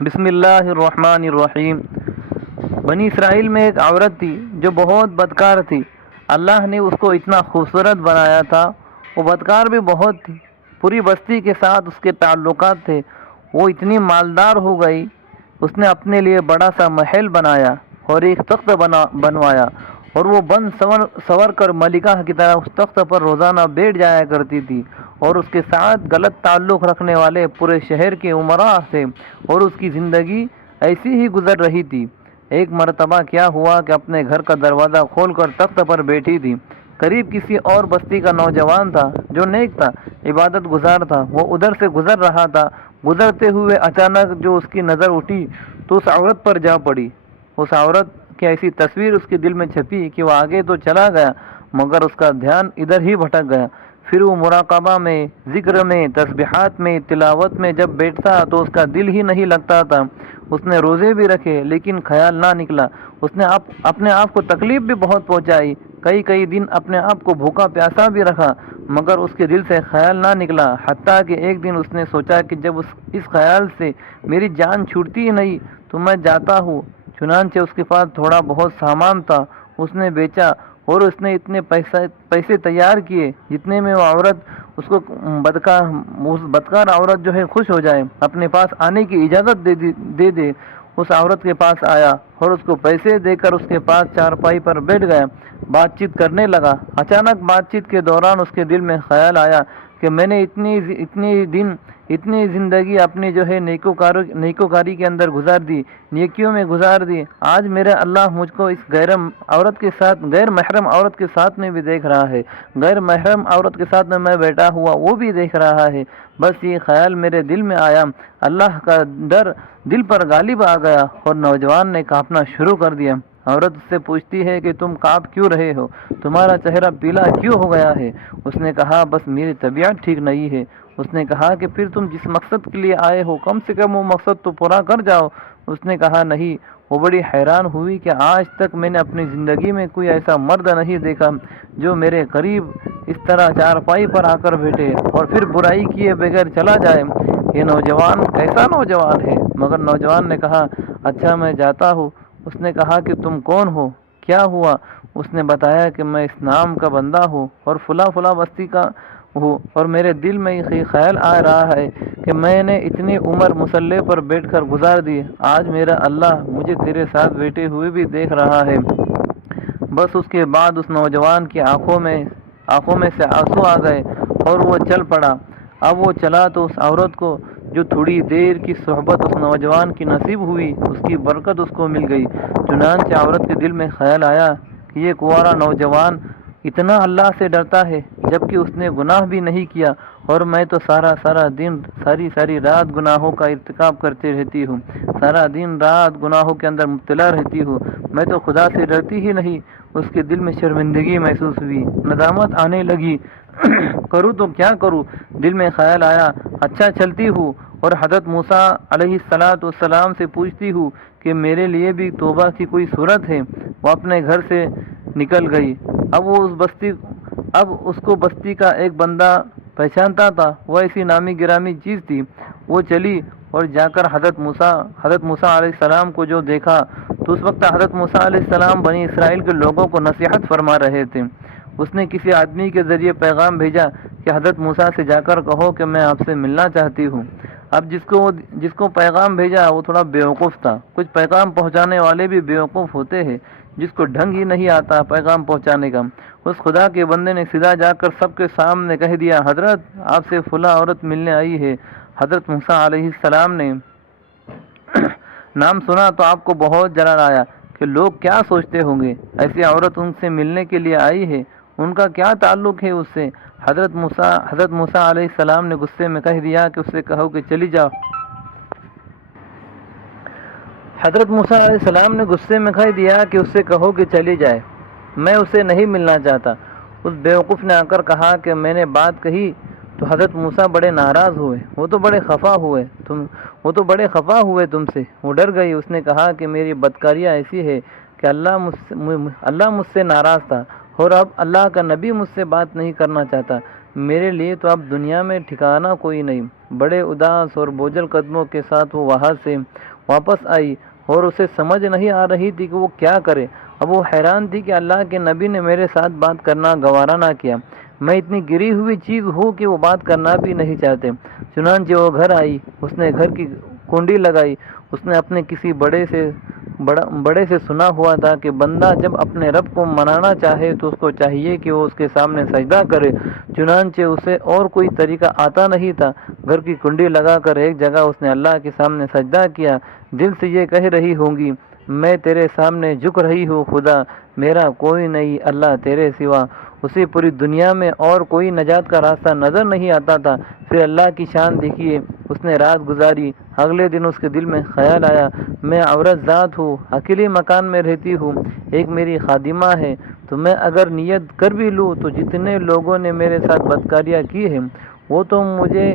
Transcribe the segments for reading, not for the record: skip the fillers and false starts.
بسم اللہ الرحمن الرحیم۔ بنی اسرائیل میں ایک عورت تھی جو بہت بدکار تھی۔ اللہ نے اس کو اتنا خوبصورت بنایا تھا، وہ بدکار بھی بہت تھی، پوری بستی کے ساتھ اس کے تعلقات تھے۔ وہ اتنی مالدار ہو گئی، اس نے اپنے لیے بڑا سا محل بنایا اور ایک تخت بنوایا، اور وہ بن سور کر ملکہ کی طرح اس تخت پر روزانہ بیٹھ جایا کرتی تھی، اور اس کے ساتھ غلط تعلق رکھنے والے پورے شہر کے امراء تھے، اور اس کی زندگی ایسی ہی گزر رہی تھی۔ ایک مرتبہ کیا ہوا کہ اپنے گھر کا دروازہ کھول کر تخت پر بیٹھی تھی، قریب کسی اور بستی کا نوجوان تھا جو نیک تھا، عبادت گزار تھا، وہ ادھر سے گزر رہا تھا۔ گزرتے ہوئے اچانک جو اس کی نظر اٹھی تو اس عورت پر جا پڑی۔ اس عورت کی ایسی تصویر اس کے دل میں چھپی کہ وہ آگے تو چلا گیا مگر اس کا دھیان ادھر ہی بھٹک گیا۔ پھر وہ مراقبہ میں، ذکر میں، تسبیحات میں، تلاوت میں جب بیٹھتا تو اس کا دل ہی نہیں لگتا تھا۔ اس نے روزے بھی رکھے لیکن خیال نہ نکلا۔ اس نے اپنے آپ کو تکلیف بھی بہت پہنچائی، کئی دن اپنے آپ کو بھوکا پیاسا بھی رکھا مگر اس کے دل سے خیال نہ نکلا، حتیٰ کہ ایک دن اس نے سوچا کہ جب اس خیال سے میری جان چھوٹتی ہی نہیں تو میں جاتا ہوں۔ چنانچہ اس کے پاس تھوڑا بہت سامان تھا، اس نے بیچا اور اس نے اتنے پیسے تیار کیے جتنے میں وہ عورت اس کو بدکار عورت جو ہے خوش ہو جائے، اپنے پاس آنے کی اجازت دے دے۔ اس عورت کے پاس آیا اور اس کو پیسے دے کر اس کے پاس چارپائی پر بیٹھ گیا، بات چیت کرنے لگا۔ اچانک بات چیت کے دوران اس کے دل میں خیال آیا کہ میں نے اتنی زندگی اپنی جو ہے نیکوکاری کے اندر گزار دی، نیکیوں میں گزار دی، آج میرا اللہ مجھ کو اس غیر محرم عورت کے ساتھ میں بھی دیکھ رہا ہے، غیر محرم عورت کے ساتھ میں بیٹھا ہوا وہ بھی دیکھ رہا ہے۔ بس یہ خیال میرے دل میں آیا، اللہ کا ڈر دل پر غالب آ گیا اور نوجوان نے کانپنا شروع کر دیا۔ عورت اس سے پوچھتی ہے کہ تم کانپ کیوں رہے ہو، تمہارا چہرہ پیلا کیوں ہو گیا ہے؟ اس نے کہا بس میری طبیعت ٹھیک نہیں ہے۔ اس نے کہا کہ پھر تم جس مقصد کے لیے آئے ہو کم سے کم وہ مقصد تو پورا کر جاؤ۔ اس نے کہا نہیں۔ وہ بڑی حیران ہوئی کہ آج تک میں نے اپنی زندگی میں کوئی ایسا مرد نہیں دیکھا جو میرے قریب اس طرح چارپائی پر آ کر بیٹھے اور پھر برائی کیے بغیر چلا جائے۔ یہ نوجوان کیسا نوجوان ہے؟ مگر نوجوان نے کہا اچھا میں جاتا ہوں۔ اس نے کہا کہ تم کون ہو، کیا ہوا؟ اس نے بتایا کہ میں اس نام کا بندہ ہوں اور فلاں بستی کا ہوں، اور میرے دل میں یہ خیال آ رہا ہے کہ میں نے اتنی عمر مسلح پر بیٹھ کر گزار دی، آج میرا اللہ مجھے تیرے ساتھ بیٹھے ہوئے بھی دیکھ رہا ہے۔ بس اس کے بعد اس نوجوان کی آنکھوں میں سے آنسو آ گئے اور وہ چل پڑا۔ اب وہ چلا تو اس عورت کو جو تھوڑی دیر کی صحبت اس نوجوان کی نصیب ہوئی، اس کی برکت اس کو مل گئی۔ چنانچہ عورت کے دل میں خیال آیا کہ یہ کنوارا نوجوان اتنا اللہ سے ڈرتا ہے جبکہ اس نے گناہ بھی نہیں کیا، اور میں تو سارا دن ساری رات گناہوں کا ارتکاب کرتے رہتی ہوں، سارا دن رات گناہوں کے اندر مبتلا رہتی ہوں، میں تو خدا سے ڈرتی ہی نہیں۔ اس کے دل میں شرمندگی محسوس ہوئی، ندامت آنے لگی، کروں تو کیا کروں؟ دل میں خیال آیا اچھا چلتی ہوں اور حضرت موسیٰ علیہ السلام سے پوچھتی ہوں کہ میرے لیے بھی توبہ کی کوئی صورت ہے۔ وہ اپنے گھر سے نکل گئی۔ اب اس کو بستی کا ایک بندہ پہچانتا تھا، وہ ایسی نامی گرامی چیز تھی۔ وہ چلی اور جا کر حضرت موسیٰ علیہ السلام کو جو دیکھا تو اس وقت حضرت موسیٰ علیہ السلام بنی اسرائیل کے لوگوں کو نصیحت فرما رہے تھے۔ اس نے کسی آدمی کے ذریعے پیغام بھیجا کہ حضرت موسیٰ سے جا کر کہو کہ میں آپ سے ملنا چاہتی ہوں۔ اب جس کو پیغام بھیجا وہ تھوڑا بیوقوف تھا۔ کچھ پیغام پہنچانے والے بھی بیوقوف ہوتے ہیں، جس کو ڈھنگ ہی نہیں آتا پیغام پہنچانے کا۔ اس خدا کے بندے نے سیدھا جا کر سب کے سامنے کہہ دیا حضرت آپ سے فلاں عورت ملنے آئی ہے۔ حضرت موسیٰ علیہ السلام نے نام سنا تو آپ کو بہت جلال آیا کہ لوگ کیا سوچتے ہوں گے، ایسی عورت ان سے ملنے کے لیے آئی ہے، ان کا کیا تعلق ہے اس سے؟ حضرت موسیٰ علیہ السلام نے غصے میں کہہ دیا کہ اس سے کہو کہ چلی جاؤ۔ حضرت موسیٰ علیہ السلام نے غصے میں کہہ دیا کہ اس سے کہو کہ چلی جائے، میں اسے نہیں ملنا چاہتا۔ اس بیوقوف نے آ کر کہا کہ میں نے بات کہی تو حضرت موسیٰ بڑے ناراض ہوئے، وہ تو بڑے خفا ہوئے تم سے، وہ ڈر گئی۔ اس نے کہا کہ میری بدکاریاں ایسی ہے کہ اللہ مجھ سے ناراض تھا اور اب اللہ کا نبی مجھ سے بات نہیں کرنا چاہتا، میرے لیے تو اب دنیا میں ٹھکانہ کوئی نہیں۔ بڑے اداس اور بوجھل قدموں کے ساتھ وہ وہاں سے واپس آئی اور اسے سمجھ نہیں آ رہی تھی کہ وہ کیا کرے۔ اب وہ حیران تھی کہ اللہ کے نبی نے میرے ساتھ بات کرنا گوارا نہ کیا، میں اتنی گری ہوئی چیز ہوں کہ وہ بات کرنا بھی نہیں چاہتے۔ چنانچہ وہ گھر آئی، اس نے گھر کی کنڈی لگائی۔ اس نے اپنے کسی بڑے سے سنا ہوا تھا کہ بندہ جب اپنے رب کو منانا چاہے تو اس کو چاہیے کہ وہ اس کے سامنے سجدہ کرے۔ چنانچہ اسے اور کوئی طریقہ آتا نہیں تھا۔ گھر کی کنڈی لگا کر ایک جگہ اس نے اللہ کے سامنے سجدہ کیا، دل سے یہ کہہ رہی ہوں گی، میں تیرے سامنے جھک رہی ہوں خدا، میرا کوئی نہیں اللہ تیرے سوا۔ اسے پوری دنیا میں اور کوئی نجات کا راستہ نظر نہیں آتا تھا۔ پھر اللہ کی شان دیکھیے، اس نے رات گزاری۔ اگلے دن اس کے دل میں خیال آیا، میں عورت ذات ہوں، اکیلے مکان میں رہتی ہوں، ایک میری خادمہ ہے، تو میں اگر نیت کر بھی لوں تو جتنے لوگوں نے میرے ساتھ بدکاریاں کی ہیں وہ تو مجھے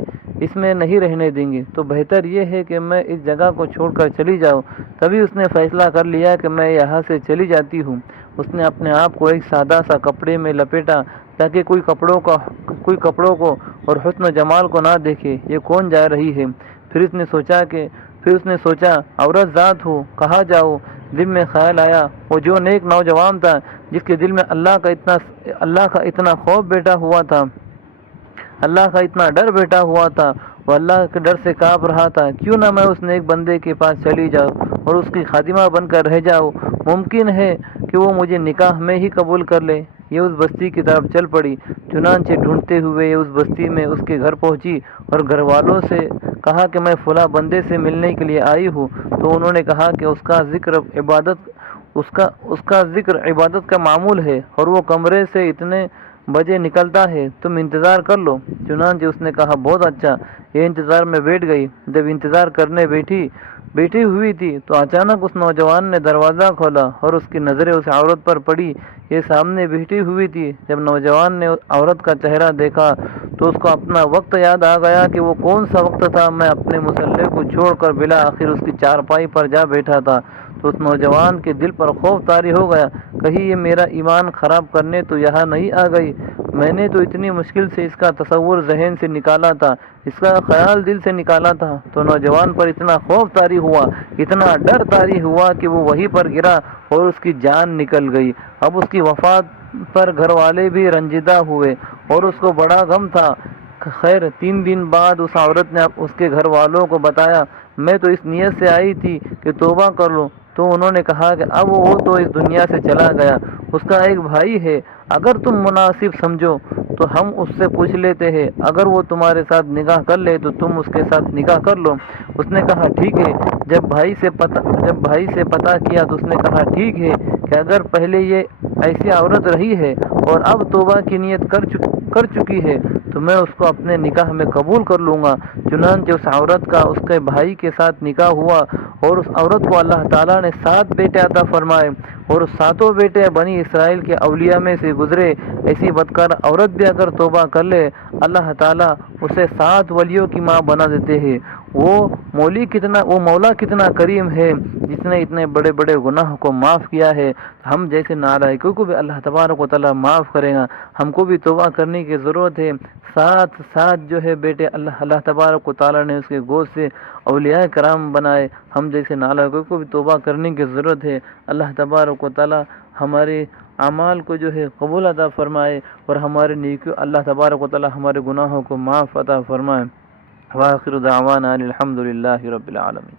اس میں نہیں رہنے دیں گے، تو بہتر یہ ہے کہ میں اس جگہ کو چھوڑ کر چلی جاؤں۔ تبھی اس نے فیصلہ کر لیا کہ میں یہاں سے چلی جاتی ہوں۔ اس نے اپنے آپ کو ایک سادہ سا کپڑے میں لپیٹا تاکہ کوئی کپڑوں کو اور حسن و جمال کو نہ دیکھے، یہ کون جا رہی ہے۔ پھر اس نے سوچا عورت ذات ہو، کہاں جاؤ؟ دل میں خیال آیا، وہ جو نیک نوجوان تھا جس کے دل میں اللہ کا اتنا خوف بیٹھا ہوا تھا، اللہ کا اتنا ڈر بیٹھا ہوا تھا، وہ اللہ کے ڈر سے کانپ رہا تھا، کیوں نہ میں اس نیک بندے کے پاس چلی جاؤں اور اس کی خادمہ بن کر رہ جاؤں، ممکن ہے کہ وہ مجھے نکاح میں ہی قبول کر لے۔ یہ اس بستی کی طرف چل پڑی۔ چنانچہ ڈھونڈتے ہوئے یہ اس بستی میں اس کے گھر پہنچی اور گھر والوں سے کہا کہ میں فلاں بندے سے ملنے کے لیے آئی ہوں۔ تو انہوں نے کہا کہ اس کا ذکر عبادت کا معمول ہے اور وہ کمرے سے اتنے بجے نکلتا ہے، تم انتظار کر لو۔ چنانچہ اس نے کہا بہت اچھا، یہ انتظار میں بیٹھ گئی۔ جب انتظار کرنے بیٹھی ہوئی تھی تو اچانک اس نوجوان نے دروازہ کھولا اور اس کی نظریں اس عورت پر پڑی، یہ سامنے بیٹھی ہوئی تھی۔ جب نوجوان نے عورت کا چہرہ دیکھا تو اس کو اپنا وقت یاد آ گیا کہ وہ کون سا وقت تھا، میں اپنے مسلح کو چھوڑ کر بالآخر اس کی چارپائی پر جا بیٹھا تھا۔ تو اس نوجوان کے دل پر خوف طاری ہو گیا، کہیں یہ میرا ایمان خراب کرنے تو یہاں نہیں آ گئی، میں نے تو اتنی مشکل سے اس کا تصور ذہن سے نکالا تھا، اس کا خیال دل سے نکالا تھا۔ تو نوجوان پر اتنا خوف طاری ہوا، اتنا ڈر طاری ہوا کہ وہ وہیں پر گرا اور اس کی جان نکل گئی۔ اب اس کی وفات پر گھر والے بھی رنجیدہ ہوئے اور اس کو بڑا غم تھا۔ خیر 3 دن بعد اس عورت نے اس کے گھر والوں کو بتایا، میں تو اس نیت سے آئی تھی کہ توبہ کر لوں۔ تو انہوں نے کہا کہ اب وہ تو اس دنیا سے چلا گیا، اس کا ایک بھائی ہے، اگر تم مناسب سمجھو تو ہم اس سے پوچھ لیتے ہیں، اگر وہ تمہارے ساتھ نکاح کر لے تو تم اس کے ساتھ نکاح کر لو۔ اس نے کہا ٹھیک ہے۔ جب بھائی سے پتہ کیا تو اس نے کہا ٹھیک ہے کہ اگر پہلے یہ ایسی عورت رہی ہے اور اب توبہ کی نیت کر چکی ہے تو میں اس کو اپنے نکاح میں قبول کر لوں گا۔ چنانچہ اس عورت کا اس کے بھائی کے ساتھ نکاح ہوا اور اس عورت کو اللہ تعالیٰ نے 7 بیٹے عطا فرمائے اور 7 بیٹے بنی اسرائیل کے اولیاء میں سے گزرے۔ ایسی بدکار عورت بھی اگر توبہ کر لے اللہ تعالیٰ اسے 7 ولیوں کی ماں بنا دیتے ہیں۔ وہ مولا کتنا کریم ہے جس نے اتنے بڑے بڑے گناہ کو معاف کیا ہے۔ ہم جیسے نالائقوں کو بھی اللہ تبارک و تعالیٰ معاف کرے گا۔ ہم کو بھی توبہ کرنے کی ضرورت ہے۔ 7 جو ہے بیٹے اللہ تبارک و تعالیٰ نے اس کے گود سے اولیاء کرام بنائے۔ ہم جیسے نالائقوں کو بھی توبہ کرنے کی ضرورت ہے۔ اللہ تبارک و تعالیٰ ہمارے اعمال کو جو ہے قبول عطا فرمائے اور ہمارے نیکیوں اللہ تبارک و تعالیٰ ہمارے گناہوں کو معاف عطا فرمائے۔ وآخر دعوانا الحمد للہ رب العالمین۔